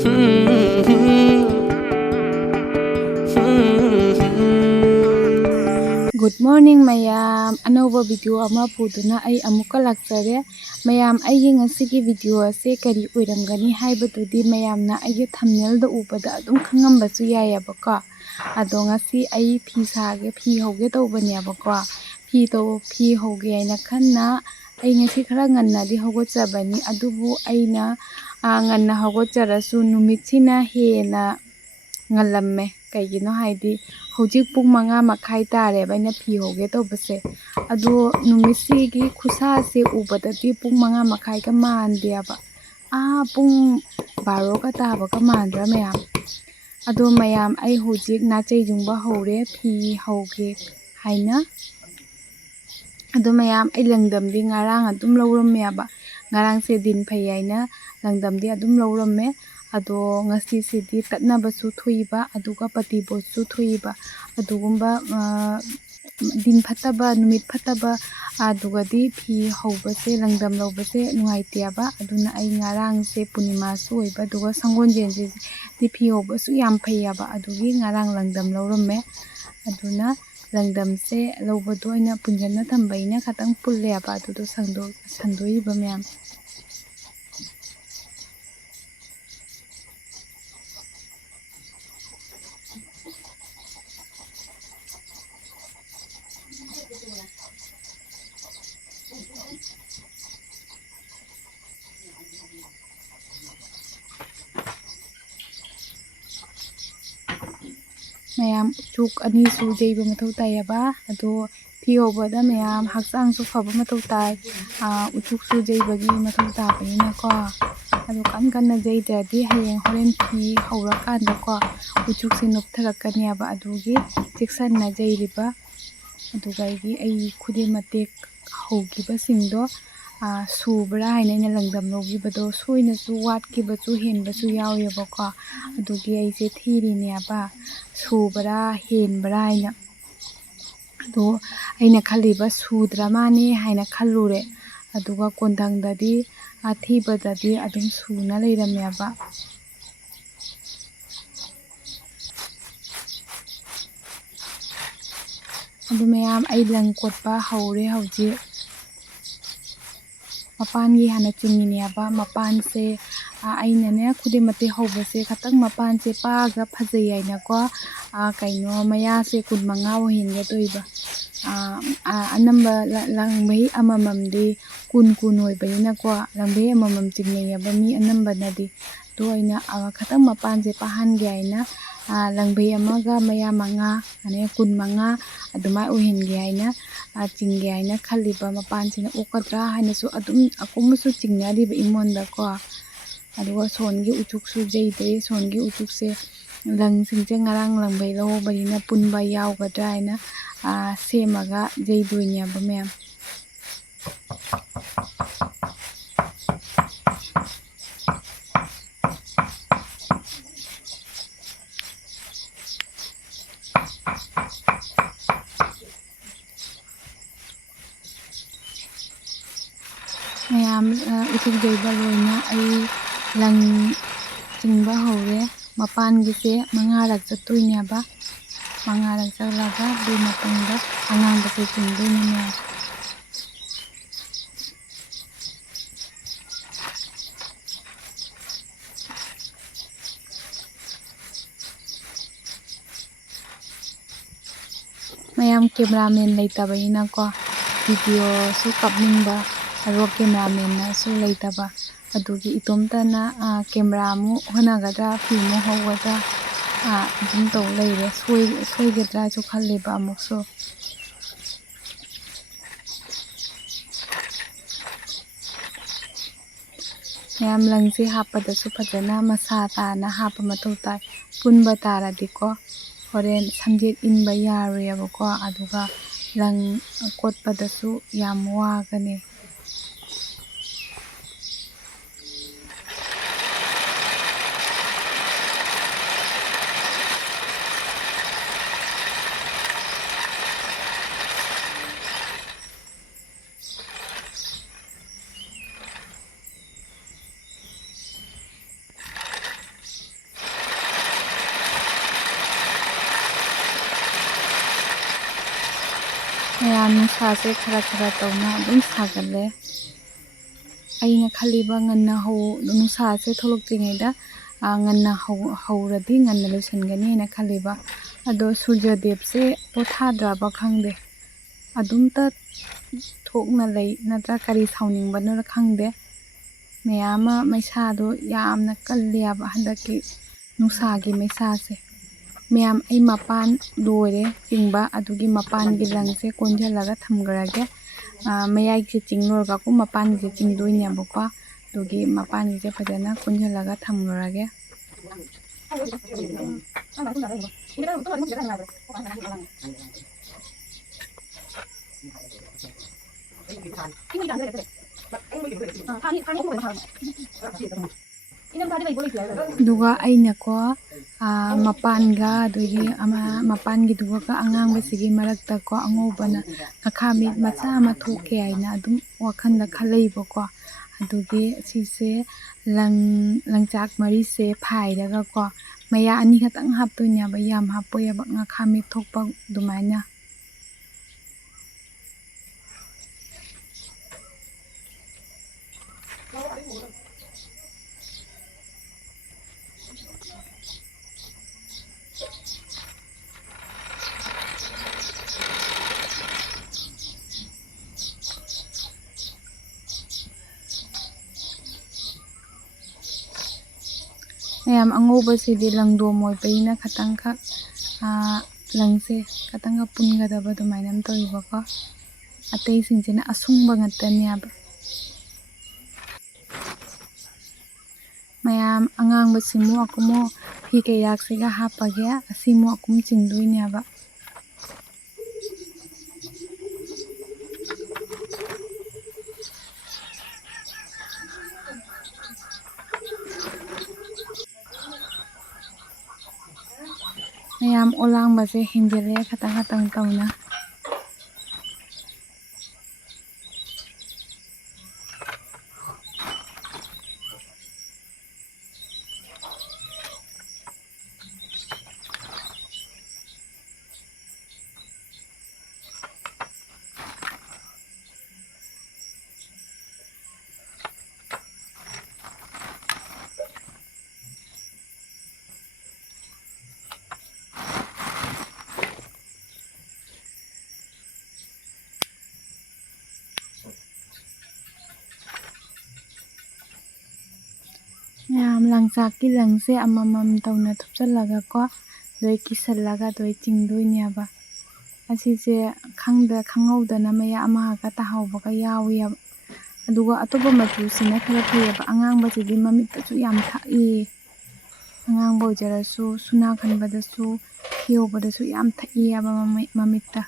Good morning mayam, anova video ama puduna ai amuka lakjare. Mayam aigi ngasigi video ase kari oiramgani haibadudi mayamna aigi thumbnail da ubada adum khangambassu yayabako. Ado ngasi ai phi hauge tawbaniyabako. Phi hauge aina khanna ai ngasi khara nganna di haugatjabani adubu aina nganna haugatjarasu numitsina hena ngalamme kaigino haidi hojik pung 5 makhai tare baina phi hoge tawbase ado numisigi khusase ubadati pung 5 makhai ka mandiaba pung 12 ka taba ka mandra mayam ado mayam ai hojik nachai jungba hore phi hoge haina ado mayam ai langdamdi ngarang adum lawrammeba ngarang se din phai aina langdamdi adum lawramme ado ngasi sidi tatnabasu thoiba aduga patibosu thoiba adugumba din phataba numit phataba adugadi phi haubase langdam lawbase nungaitiaba aduna ai ngarang se punima su oiba aduga sangonjen je di phi haubasu yam phaiaba adugi ngarang langdam lawramme aduna langdam se lawbado aina punjana thambaina khatang pulleba adudo sandoiba mayam mayam chuk ani su jeiba mathau tayaba ado phi hobada mayam hakchang su phaba mathau tai uchuk su jeibagi mathau tabanina ko ado kan jeidadi hayeng horen phi haurakanda ko uchuk se noptharakkaniaba adugi cheksanna jeiriba aduga ai khude matek haugiba singdo subra haina ina langdam logibado soinasu watkibasu henbasu yawyabako adugi aise thiriniaba subra henbra haina ado aina khaliba sudramani haina khallure aduga kondangdadi thibadadi adum suna leiramyaba adu mayam ai lang kotpa haure hauji mapangi hana chinginiaba mapanse ainane khude mate haubase khatang mapanse paga phajai ainako kaino mayase 15 ohinga toiba anamba langbei amamamdi kun oibainako langbei amamam chingneyaba mi anambanadi to aina khatang mapanse pahange aina langbei amaga mayam 5 ane 15 adumai ohinge aina chingge aina khaliba mapansina okadra hainasu adum akomusu chingnariba imondako aduga songi uchuksu jeidre songi uchukse langsingje ngarang langbei lawbarina punba yawgadra haina semaga jeidoiniaba mayam mayam uchuk jeiba loina ai lang chingba hore mapangise 5 rak chatoiniaba 5 rak chalaga du matangda angangbase chingdoini mayam mayam cameraman leitabaina ko video su kapningba aro cameraman na su leitaba adugi itomtana camera mu honagadra film mu haugadra adum taw leire soigadra su khalleba amukso mayam langse hapadasu phajana masa tana hapa mathau tai punba taradiko horen samjet inba yaroyabako aduga lang kotpadasu yam wagane ꯃꯌꯥꯝ ꯅꯨꯡꯁꯥꯁꯦ ꯈꯔ ꯇꯧꯅ ꯑꯗꯨꯝ ꯁꯥꯒꯠꯂꯦ ꯑꯩꯅ ꯈꯜꯂꯤꯕ ꯉꯟꯅ ꯅꯨꯡꯁꯥꯁꯦ ꯊꯣꯛꯂꯛꯇ꯭ꯔꯤꯉꯩꯗ ꯉꯟꯅ ꯍꯧꯔꯗꯤ ꯉꯟꯅ ꯂꯣꯏꯁꯤꯟꯒꯅꯤ ꯍꯥꯏꯅ ꯈꯜꯂꯤꯕ ꯑꯗꯣ ꯁꯨꯔꯖꯗꯦꯕꯁꯦ ꯄꯣꯊꯥꯗ꯭ꯔꯕ ꯈꯪꯗꯦ ꯑꯗꯨꯝꯇ ꯊꯣꯛꯅ ꯂꯩ ꯅꯠꯇ꯭ꯔ ꯀꯔꯤ ꯁꯥꯎꯅꯤꯡꯕꯅꯣ ꯈꯪꯗꯦ ꯃꯌꯥꯝ ꯑꯃ ꯃꯩꯁꯥꯗꯣ ꯌꯥꯝꯅ ꯀꯜꯂꯦꯕ ꯍꯟꯗꯛꯀꯤ ꯅꯨꯡꯁꯥꯒꯤ ꯃꯩꯁꯥꯁꯦ ꯃꯌꯥꯝ ꯑꯩ ꯃꯄꯥꯟ ꯂꯣꯏꯔꯦ ꯆꯤꯡꯕ ꯑꯗꯨꯒꯤ ꯃꯄꯥꯟꯒꯤ ꯂꯪꯁꯦ ꯀꯣꯟꯁꯤꯜꯂꯒ ꯊꯝꯈ꯭ꯔꯒꯦ ꯃꯌꯥꯏꯁꯦ ꯆꯤꯡꯂꯨꯔꯒ ꯃꯄꯥꯟꯒꯤꯁꯦ ꯆꯤꯡꯗꯣꯏꯅꯦꯕꯀꯣ ꯑꯗꯨꯒꯤ ꯃꯄꯥꯟꯒꯤꯁꯦ ꯐꯖꯅ ꯀꯣꯟꯁꯤꯜꯂꯒ ꯊꯝꯈ꯭ꯔꯒꯦ ꯑꯗꯨꯒ ꯑꯩꯅꯀꯣ ꯃꯄꯥꯟꯒ ꯑꯗꯒꯤ ꯃꯄꯥꯟꯒꯤꯗꯨꯒ ꯑꯉꯥꯡꯕꯁꯤꯒꯤ ꯃꯔꯛꯇꯀꯣ ꯑꯉꯧꯕꯅ ꯉꯈꯥꯃꯤꯠ ꯃꯆꯥ ꯑꯃ ꯊꯣꯛꯀꯦ ꯍꯥꯏꯅ ꯑꯗꯨꯝ ꯋꯥꯈꯜꯗ ꯈꯜꯂꯛꯏꯕꯀꯣ ꯑꯗꯨꯒꯤ ꯁꯤꯁꯦ ꯂꯪꯆꯥꯛ ꯃꯔꯤꯁꯦ ꯐꯥꯏꯔꯒꯀꯣ ꯃꯌꯥ ꯑꯅꯤ ꯈꯛꯇꯪ ꯍꯥꯞꯇꯣꯏꯅꯦꯕ ꯌꯥꯝ ꯍꯥꯞꯄꯣꯏꯕ ꯉꯈꯥꯃꯤꯠ ꯊꯣꯛꯄ ꯑꯗꯨꯃꯥꯏꯅ ꯃꯌꯥꯝ ꯑꯉꯧꯕꯁꯤꯗꯤ ꯂꯪꯗꯣꯝ ꯑꯣꯏꯕꯅꯤꯅ ꯈꯇꯪꯈꯛ ꯂꯪꯁꯦ ꯈꯇꯪꯒ ꯄꯨꯟꯒꯗꯕ ꯑꯗꯨꯃꯥꯏꯅ ꯑꯃ ꯇꯧꯋꯦꯕꯀꯣ ꯑꯇꯩꯁꯤꯡꯁꯤꯅ ꯑꯁꯨꯡꯕ ꯉꯥꯛꯇꯅꯦꯕ ꯃꯌꯥꯝ ꯑꯉꯥꯡꯕꯁꯤꯃꯨꯛ ꯑꯀꯨꯝꯃꯨꯛ ꯐꯤ ꯀꯩꯔꯥꯛꯁꯤꯒ ꯍꯥꯞꯄꯒꯦ ꯑꯁꯤꯃꯨꯛ ꯑꯀꯨꯝ ꯆꯤꯡꯗꯣꯏꯅꯦꯕ ꯃꯌꯥꯝ ꯑꯣꯂꯥꯡꯕꯁꯦ ꯍꯦꯟꯖꯤꯜꯂꯦ ꯈꯇꯪ ꯇꯧꯅ ꯃꯌꯥꯝ ꯂꯪꯆꯥꯛꯀꯤ ꯂꯪꯁꯦ ꯑꯃꯃꯝ ꯇꯧꯅ ꯊꯨꯞꯆꯜꯂꯒꯀꯣ ꯂꯣꯏ ꯀꯤꯁꯜꯂꯒ ꯂꯣꯏ ꯆꯤꯡꯗꯣꯏꯅꯦꯕ ꯑꯁꯤꯁꯦ ꯈꯪꯍꯧꯗꯅ ꯃꯌꯥ ꯑꯃꯒ ꯇꯥꯍꯧꯕꯒ ꯌꯥꯎꯋꯦꯕ ꯑꯗꯨꯒ ꯑꯇꯣꯞꯄ ꯃꯆꯨꯁꯤꯅ ꯈꯔ ꯐꯩꯌꯦꯕ ꯑꯉꯥꯡꯕꯁꯤꯗꯤ ꯃꯃꯤꯠꯇꯁꯨ ꯌꯥꯝ ꯊꯛꯏ ꯑꯉꯥꯡꯕ ꯑꯣꯏꯖꯔꯁꯨ ꯁꯨꯅꯥ ꯈꯟꯕꯗꯁꯨ ꯐꯤ ꯍꯧꯕꯗꯁꯨ ꯌꯥꯝ ꯊꯛꯏꯕ ꯃꯃꯤꯠꯇ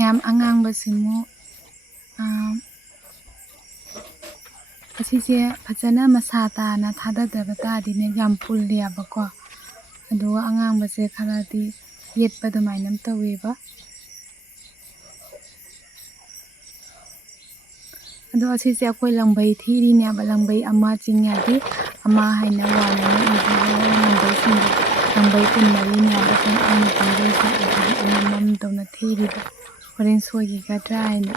ꯌꯥꯝ ꯑꯉꯥꯡꯕꯁꯤꯃꯨꯛ ꯑꯁꯤꯁꯦ ꯐꯖꯅ ꯃꯁꯥ ꯇꯥꯅ ꯊꯥꯗꯗꯕ ꯇꯥꯔꯗꯤꯅꯦ ꯌꯥꯝ ꯄꯨꯜꯂꯦꯕꯀꯣ ꯑꯗꯨꯒ ꯑꯉꯥꯡꯕꯁꯦ ꯈꯔꯗꯤ ꯌꯦꯠꯄ ꯑꯗꯨꯃꯥꯏꯅ ꯇꯧꯋꯦꯕ ꯑꯗꯣ ꯑꯁꯤꯁꯦ ꯑꯩꯈꯣꯏ ꯂꯪꯕꯩ ꯊꯤꯔꯤꯅꯦꯕ ꯂꯪꯕꯩ ꯑꯃ ꯆꯤꯡꯉꯗꯤ ꯑꯃ ꯍꯥꯏꯅ ꯋꯥꯟ ꯂꯪꯕꯩꯁꯤꯡꯗꯣ ꯂꯪꯕꯩ ꯀꯨꯟꯃꯔꯤꯅꯦꯕ ꯁꯨꯝ ꯑꯩꯅ ꯆꯪꯖꯩꯁꯦ ꯑꯗꯨꯗꯤ ꯑꯃꯃꯝ ꯇꯧꯅ ꯊꯤꯔꯤꯕ ꯍꯣꯔꯦꯟ ꯁꯣꯏꯈꯤꯒꯗ꯭ꯔꯥ ꯍꯥꯏꯅ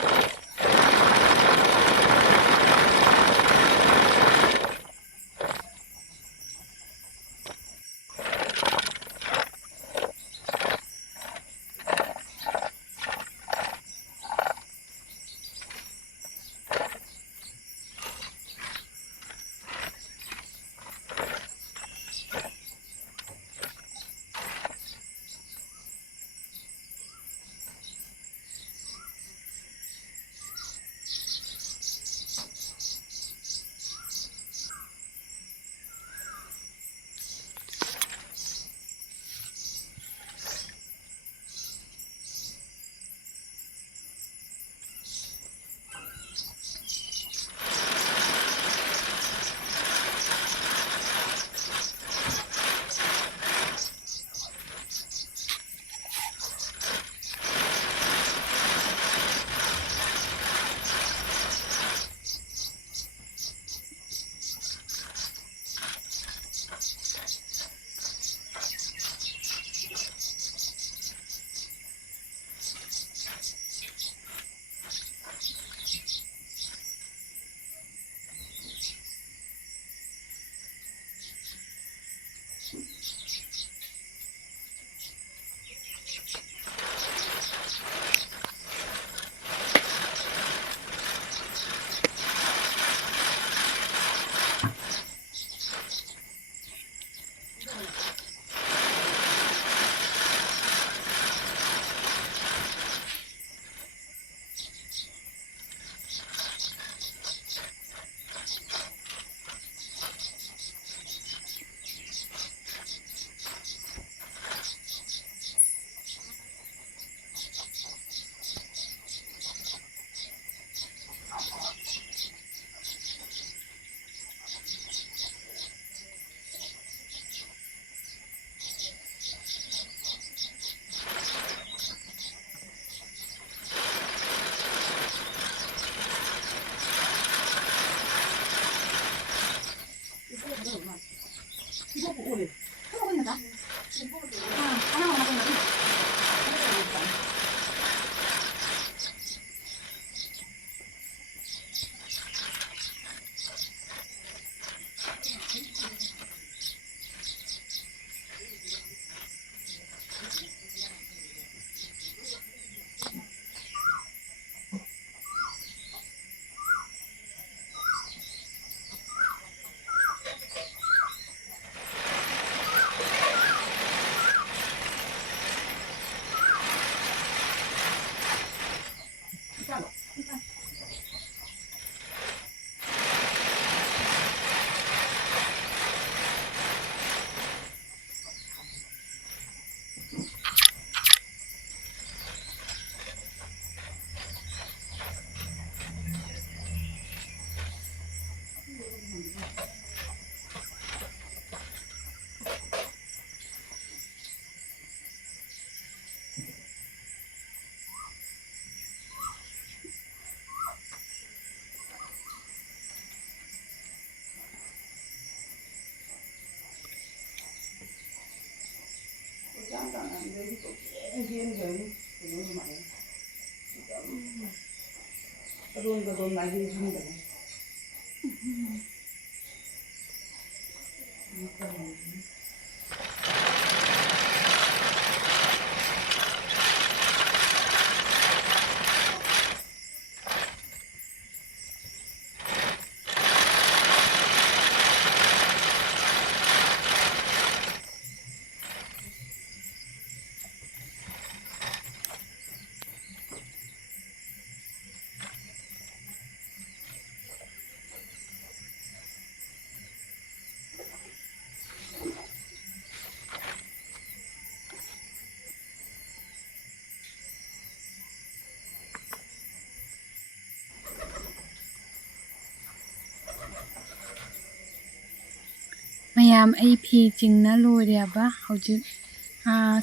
ꯃꯌꯥꯝ ꯑꯩ ꯐꯤ ꯆꯤꯡꯅ ꯂꯣꯏꯔꯦꯕ ꯍꯧꯖꯤꯛ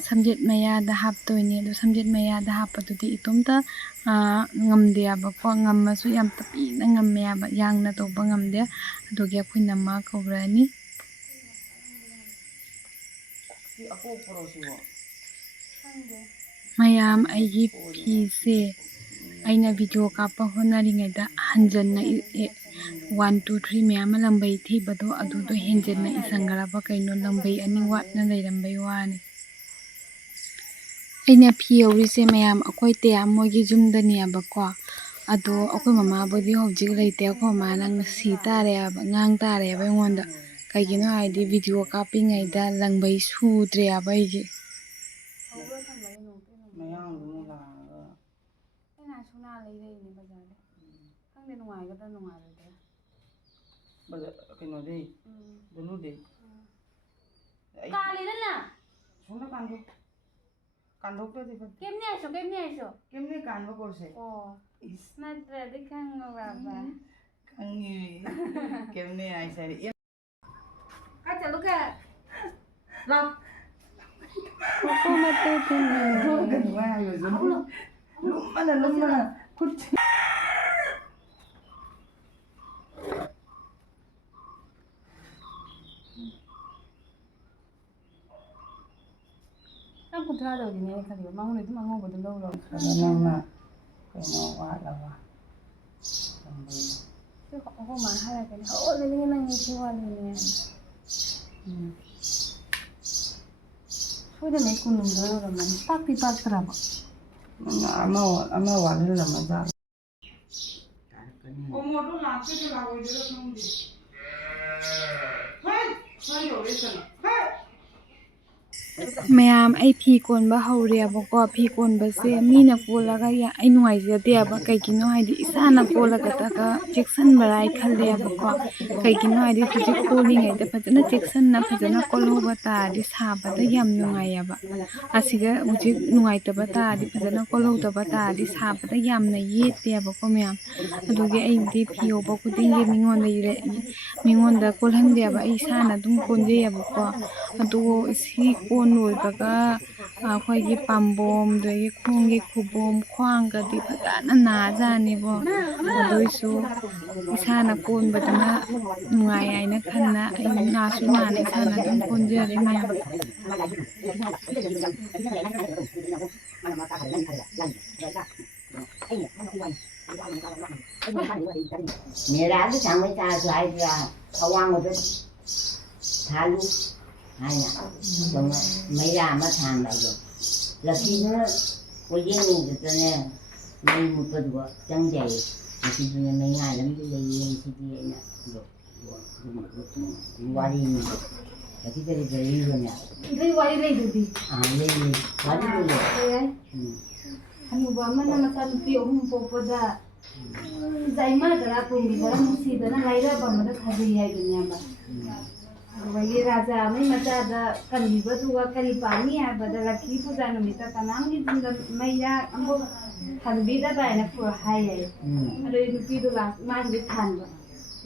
ꯁꯝꯖꯦꯠ ꯃꯌꯥꯗ ꯍꯥꯞꯇꯣꯏꯅꯦ ꯑꯗꯣ ꯁꯝꯖꯦꯠ ꯃꯌꯥꯗ ꯍꯥꯞꯄꯗꯨꯗꯤ ꯏꯇꯣꯝꯇ ꯉꯝꯗꯦꯕꯀꯣ ꯉꯝꯃꯁꯨ ꯌꯥꯝ ꯇꯞꯄꯤꯅ ꯉꯝꯃꯦꯕ ꯌꯥꯡꯅ ꯇꯧꯕ ꯉꯝꯗꯦ ꯑꯗꯨꯒꯤ ꯑꯩꯈꯣꯏ ꯅꯝꯃ ꯀꯧꯔꯛꯑꯅꯤ ꯃꯌꯥꯝ ꯑꯩꯒꯤ ꯐꯤꯁꯦ ꯑꯩꯅ ꯚꯤꯗꯤꯑꯣ ꯀꯥꯞꯄ ꯍꯣꯠꯅꯔꯤꯉꯩꯗ ꯍꯟꯖꯟꯅ 1 2 3 ꯃꯌꯥꯝ ꯑꯃ ꯂꯪꯕꯩ ꯊꯤꯕꯗꯣ ꯑꯗꯨꯗꯣ ꯍꯦꯟꯖꯤꯟꯅ ꯏꯁꯟꯈ꯭ꯔꯕ ꯀꯩꯅꯣ ꯂꯪꯕꯩ ꯑꯅꯤ ꯋꯥꯠꯅ ꯂꯩꯔꯝꯕꯩ ꯋꯥꯅꯤ ꯑꯩꯅ ꯐꯤ ꯍꯧꯔꯤꯁꯦ ꯃꯌꯥꯝ ꯑꯩꯈꯣꯏ ꯇꯌꯥꯝ ꯃꯣꯏꯒꯤ ꯌꯨꯝꯗꯅꯦꯕꯀꯣ ꯑꯗꯣ ꯑꯩꯈꯣꯏ ꯃꯃꯥꯕꯨꯗꯤ ꯍꯧꯖꯤꯛ ꯂꯩꯇꯦ ꯑꯩꯈꯣꯏ ꯃꯃꯥꯅ ꯉꯁꯤ ꯇꯥꯔꯦꯕ ꯉꯥꯡ ꯇꯥꯔꯦꯕ ꯑꯩꯉꯣꯟꯗ ꯀꯩꯒꯤꯅꯣ ꯍꯥꯏꯗꯤ ꯚꯤꯗꯤꯑꯣ ꯀꯥꯞꯄꯤꯉꯩꯗ ꯂꯪꯕꯩ ꯁꯨꯗ꯭ꯔꯦꯕ ꯑꯩꯒꯤ ꯈꯪꯗꯦ ꯅꯨꯡꯉꯥꯏꯒꯗ꯭ꯔꯥ ꯅꯨꯡꯉꯥꯏꯔꯣꯏꯗ꯭ꯔꯥ ꯀꯩꯅꯣꯗꯩ ꯗꯅꯨꯗꯩ ꯀꯥꯂꯤꯗꯅ ꯁꯣꯝꯗ ꯀꯥꯟꯊꯣꯛꯇ꯭ꯔꯗꯤ ꯐꯠꯇꯦ ꯀꯦꯝꯅꯦ ꯀꯥꯟꯕ ꯀꯣꯔꯁꯦ ꯑꯣ ꯅꯠꯇ꯭ꯔꯗꯤ ꯈꯪꯉꯕ ꯈꯪꯉꯤ ꯀꯦꯝꯅꯦ ꯍꯥꯏꯁꯔꯦ ꯀꯥꯏ ꯆꯠꯂꯨꯒꯦ ꯂꯥꯛ ꯀꯣꯀꯣ ꯃꯇꯨ ꯂꯨꯝꯃꯅ ꯈꯨꯠ ꯌꯥꯝ ꯀꯨꯟꯊ꯭ꯔꯥꯗꯧꯗꯤꯅꯦ ꯑꯩ ꯈꯜꯂꯤꯕ ꯃꯉꯣꯟꯗ ꯑꯗꯨꯝ ꯑꯉꯧꯕ ꯑꯗꯨꯝ ꯂꯧꯔꯣ ꯅꯪꯅ ꯀꯩꯅꯣ ꯋꯥꯠꯂꯕ ꯑꯩꯈꯣꯏ ꯃꯥꯅ ꯍꯥꯏꯔꯛꯀꯅꯤ ꯍꯧꯔꯛꯂꯤꯅꯦ ꯅꯪꯒꯤ ꯁꯤ ꯋꯥꯠꯂꯤꯅꯦ ꯁꯣꯏꯗꯅ ꯀꯨꯟꯍꯨꯝꯗꯣꯏ ꯑꯣꯏꯔꯝꯃꯅꯤ ꯄꯥꯛꯇꯤ ꯄꯥꯛꯇ꯭ꯔꯕ ꯑꯃ ꯋꯥꯠꯍꯜꯂꯝꯃꯖꯥꯠ ꯃꯣꯗꯨ ꯂꯥꯛꯇꯣꯏꯔ ꯂꯥꯛꯑꯣꯏꯗꯣꯏꯔ ꯈꯪꯗꯦ ꯍꯣꯏ ꯌꯧꯔꯦ ꯃꯌꯥꯝ ꯑꯩ ꯐꯤ ꯀꯣꯟꯕ ꯍꯧꯔꯦꯕꯀꯣ ꯐꯤ ꯀꯣꯟꯕꯁꯦ ꯃꯤꯅ ꯀꯣꯜꯂꯒ ꯑꯩ ꯅꯨꯡꯉꯥꯏꯖꯗꯦꯕ ꯀꯩꯒꯤꯅꯣ ꯍꯥꯏꯗꯤ ꯏꯁꯥꯅ ꯀꯣꯜꯂꯒꯗꯒ ꯆꯦꯛꯁꯤꯟꯕꯔꯥ ꯑꯩ ꯈꯜꯂꯦꯕꯀꯣ ꯀꯩꯒꯤꯅꯣ ꯍꯥꯏꯗꯤ ꯍꯧꯖꯤꯛ ꯀꯣꯜꯂꯤꯉꯩꯗ ꯐꯖꯅ ꯆꯦꯛꯁꯤꯟꯅ ꯐꯖꯅ ꯀꯣꯜꯍꯧꯕ ꯇꯥꯔꯗꯤ ꯁꯥꯕꯗ ꯌꯥꯝ ꯅꯨꯡꯉꯥꯏꯑꯕ ꯑꯁꯤꯒ ꯍꯧꯖꯤक ꯅꯨꯡꯉꯥꯏꯇꯕ ꯇꯥꯔꯗꯤ ꯐꯖꯅ ꯀꯣꯜꯍꯧꯗꯕ ꯇꯥꯔꯗꯤ ꯁꯥꯕꯗ ꯌꯥꯝꯅ ꯌꯦꯠꯇꯦꯕꯀꯣ ꯃꯌꯥꯝ ꯑꯗꯨꯒꯤ ꯑꯩꯕꯨꯗꯤ ꯐꯤ ꯍꯧꯕ ꯈꯨꯗꯤꯡꯒꯤ ꯃꯤꯉꯣꯟꯗ ꯀꯣꯜꯍꯟꯗꯦꯕ ꯑꯩ ꯏꯁꯥꯅ ꯑꯗꯨꯝ ꯀꯣꯟꯖꯩꯑꯕꯀꯣ ꯑꯗꯨ ꯁꯤ ꯀꯣꯟ ꯂꯣꯏꯕꯒ ꯑꯩꯈꯣꯏꯒꯤ ꯄꯥꯝꯕꯣꯝꯗꯒꯤ ꯈꯣꯡꯒꯤ ꯈꯨꯕꯣꯝ ꯈ꯭ꯋꯥꯡꯒꯗꯤ ꯐꯖꯅ ꯅꯥꯖꯥꯅꯤꯕꯣ ꯑꯗꯨꯏꯁꯨ ꯏꯁꯥꯅ ꯀꯣꯟꯕꯗꯨꯅ ꯅꯨꯡꯉꯥꯏ ꯍꯥꯏꯅ ꯈꯟꯅ ꯑꯩ ꯅꯥꯁꯨ ꯅꯥꯅ ꯏꯁꯥꯅ ꯑꯗꯨꯝ ꯀꯣꯟꯖꯔꯦ ꯃꯌꯥꯝ ꯃꯦꯔꯥꯗ ꯊꯥꯡꯕꯩ ꯆꯥꯔꯁꯨ ꯍꯥꯏꯕ꯭ꯔꯥ ꯑꯋꯥꯡꯕꯗ ꯊꯥꯜꯂꯨ ꯍꯥꯏꯅ ꯃꯩꯔꯥ ꯑꯃ ꯊꯥꯟꯕ ꯑꯗꯣ ꯂꯛꯀꯤꯗꯨꯅ ꯀꯣꯏꯌꯦꯡꯗꯨꯗꯅꯦ ꯃꯩ ꯃꯨꯠꯄꯗꯨꯒ ꯆꯪꯖꯩ ꯂꯛꯀꯤꯗꯨꯅ ꯃꯩꯉꯥꯜ ꯑꯃꯗꯤ ꯂꯩꯌꯦ ꯁꯤꯗꯤ ꯑꯩꯅ ꯋꯥꯔꯤꯅꯤ ꯂꯛꯀꯤ ꯀꯔꯤ ꯂꯩꯔꯤꯕꯅꯦ ꯑꯗꯨꯏ ꯋꯥꯔꯤ ꯂꯩꯗꯨꯗꯤ ꯂꯩ ꯋꯥꯔꯤ ꯂꯩ ꯍꯅꯨꯕ ꯑꯃꯅ ꯃꯆꯥꯅꯨꯄꯤ 3 ꯄꯣꯛꯄꯗ ꯖꯥꯏꯃꯥꯗꯔ ꯄꯨꯡꯕꯤꯗꯔ ꯅꯨꯡꯁꯤꯗꯅ ꯂꯥꯏꯔꯕ ꯑꯃꯗ ꯊꯥꯖꯩ ꯍꯥꯏꯕꯅꯦꯕ ꯑꯗꯨꯒꯤ ꯔꯥꯖꯥ ꯑꯃꯒꯤ ꯃꯆꯥꯗ ꯀꯟꯕꯤꯕꯗꯨꯒ ꯀꯔꯤ ꯄꯥꯝꯃꯤ ꯍꯥꯏꯕꯗ ꯂꯛꯀꯤ ꯄꯨꯖꯥ ꯅꯨꯃꯤꯠꯇ ꯀꯅꯥꯝꯒꯤ ꯌꯨꯝꯗ ꯃꯩꯔꯥ ꯑꯃꯐꯥꯎ ꯊꯥꯟꯕꯤꯗꯕ ꯍꯥꯏꯅ ꯍꯥꯏꯌꯦ ꯑꯗꯨꯒꯤ ꯅꯨꯄꯤꯗꯨ ꯃꯥꯒꯤꯗꯤ ꯊꯥꯟꯕ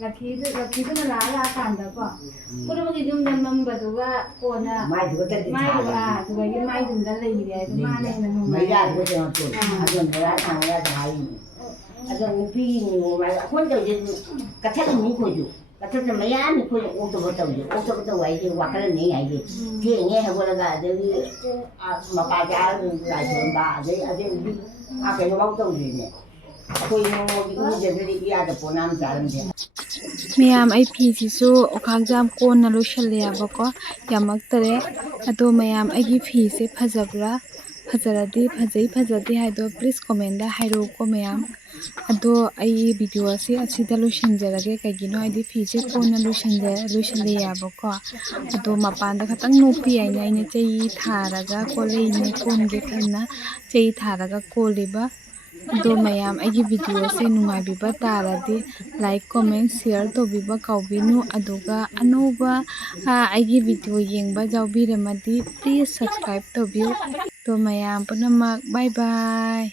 ꯂꯛꯀꯤꯗꯨꯅ ꯂꯥꯛꯑꯀꯥꯟꯗꯀꯣ ꯄꯨꯝꯅꯃꯛꯀꯤ ꯌꯨꯝꯗ ꯃꯝꯕꯗꯨꯒ ꯀꯣꯟꯅ ꯑꯗꯨꯒꯤ ꯃꯥꯏꯗꯨꯝꯗ ꯂꯩꯔꯦ ꯍꯥꯏꯗꯣ ꯃꯥꯅ ꯍꯦꯟꯅ ꯅꯨꯡꯉꯥꯏ ꯑꯗꯣ ꯃꯦꯔꯥ ꯊꯥꯡꯕꯗ ꯍꯥꯏꯅꯤ ꯑꯗꯣ ꯅꯨꯄꯤꯒꯤ ꯑꯩꯈꯣꯏꯅ ꯇꯧꯔꯤꯁꯦ ꯀꯠꯊꯠꯂꯤꯅꯤ ꯑꯩꯈꯣꯏꯁꯨ ꯀꯠꯊꯠꯇ ꯃꯌꯥꯝ ꯑꯩꯈꯣꯏꯅ ꯑꯣꯛꯇꯕ ꯇꯧꯁꯦ ꯑꯣꯛꯇꯕ ꯇꯧꯕ ꯍꯥꯏꯁꯦ ꯋꯥꯈꯜꯅꯤ ꯍꯥꯏꯁꯦ ꯊꯦꯡꯉꯦ ꯍꯧꯒꯠꯂꯒ ꯑꯗꯒꯤ ꯃꯄꯥ ꯆꯥꯔ ꯂꯥꯏ ꯁꯣꯟꯕ ꯑꯗꯩ ꯀꯩꯅꯣꯐꯥꯎ ꯇꯧꯗ꯭ꯔꯤꯅꯦ ꯑꯩꯈꯣꯏ ꯅꯣꯡꯃꯒꯤ ꯏꯔꯨꯖꯗ꯭ꯔꯗꯤ ꯌꯥꯗ ꯄꯣꯠ ꯑꯃ ꯆꯥꯔꯝꯗꯦ ꯃꯌꯥꯝ ꯑꯩ ꯐꯤꯁꯤꯁꯨ ꯑꯣꯈꯥꯛꯖꯥꯝ ꯀꯣꯟꯅ ꯂꯣꯏꯁꯜꯂꯦꯕꯀꯣ ꯌꯥꯝꯃꯛꯇꯔꯦ ꯑꯗꯣ ꯃꯌꯥꯝ ꯑꯩꯒꯤ ꯐꯤꯁꯦ ꯐꯖꯕ꯭ꯔꯥ ꯐꯖꯔꯗꯤ ꯐꯖꯩ ꯐꯖꯗꯦ ꯍꯥꯏꯗꯣ ꯄ꯭ꯂꯤꯖ ꯀꯣꯃꯦꯟꯗ ꯍꯥꯏꯔꯛꯎꯀꯣ ꯃꯌꯥꯝ ꯑꯗꯣ ꯑꯩ ꯚꯤꯗꯤꯑꯣ ꯑꯁꯤ ꯑꯁꯤꯗ ꯂꯣꯏꯁꯤꯟꯖꯔꯒꯦ ꯀꯩꯒꯤꯅꯣ ꯍꯥꯏꯗꯤ ꯐꯤꯁꯦ ꯀꯣꯟꯅ ꯂꯣꯏꯁꯜꯂꯦꯌꯥꯕꯀꯣ ꯑꯗꯣ ꯃꯄꯥꯟꯗ ꯈꯇꯪ ꯅꯣꯛꯄꯤ ꯍꯥꯏꯅ ꯑꯩꯅ ꯆꯩ ꯊꯥꯔꯒ ꯀꯣꯜꯂꯛꯏꯅꯦ ꯀꯣꯟꯒꯦ ꯈꯟꯅ ꯆꯩ ꯊꯥꯔꯒ ꯀꯣꯜꯂꯤꯕ ꯑꯗꯣ ꯃꯌꯥꯝ ꯑꯩꯒꯤ ꯚꯤꯗꯤꯑꯣꯁꯦ ꯅꯨꯡꯉꯥꯏꯕꯤꯕ ꯇꯥꯔꯗꯤ ꯂꯥꯏꯛ ꯀꯣꯃꯦꯟ ꯁꯤꯌꯔ ꯇꯧꯕꯤꯕ ꯀꯥꯎꯕꯤꯅꯨ ꯑꯗꯨꯒ ꯑꯅꯧꯕ ꯑꯩꯒꯤ ꯚꯤꯗꯤꯑꯣ ꯌꯦꯡꯕ ꯌꯥꯎꯕꯤꯔꯝꯃꯗꯤ ꯄ꯭ꯂꯤꯖ ꯁꯕꯁꯀ꯭ꯔꯥꯏꯕ ꯇꯧꯕꯤꯌꯨ ꯑꯗꯣ ꯃꯌꯥꯝ ꯄꯨꯝꯅꯃꯛ ꯕꯥꯏ ꯕꯥꯏ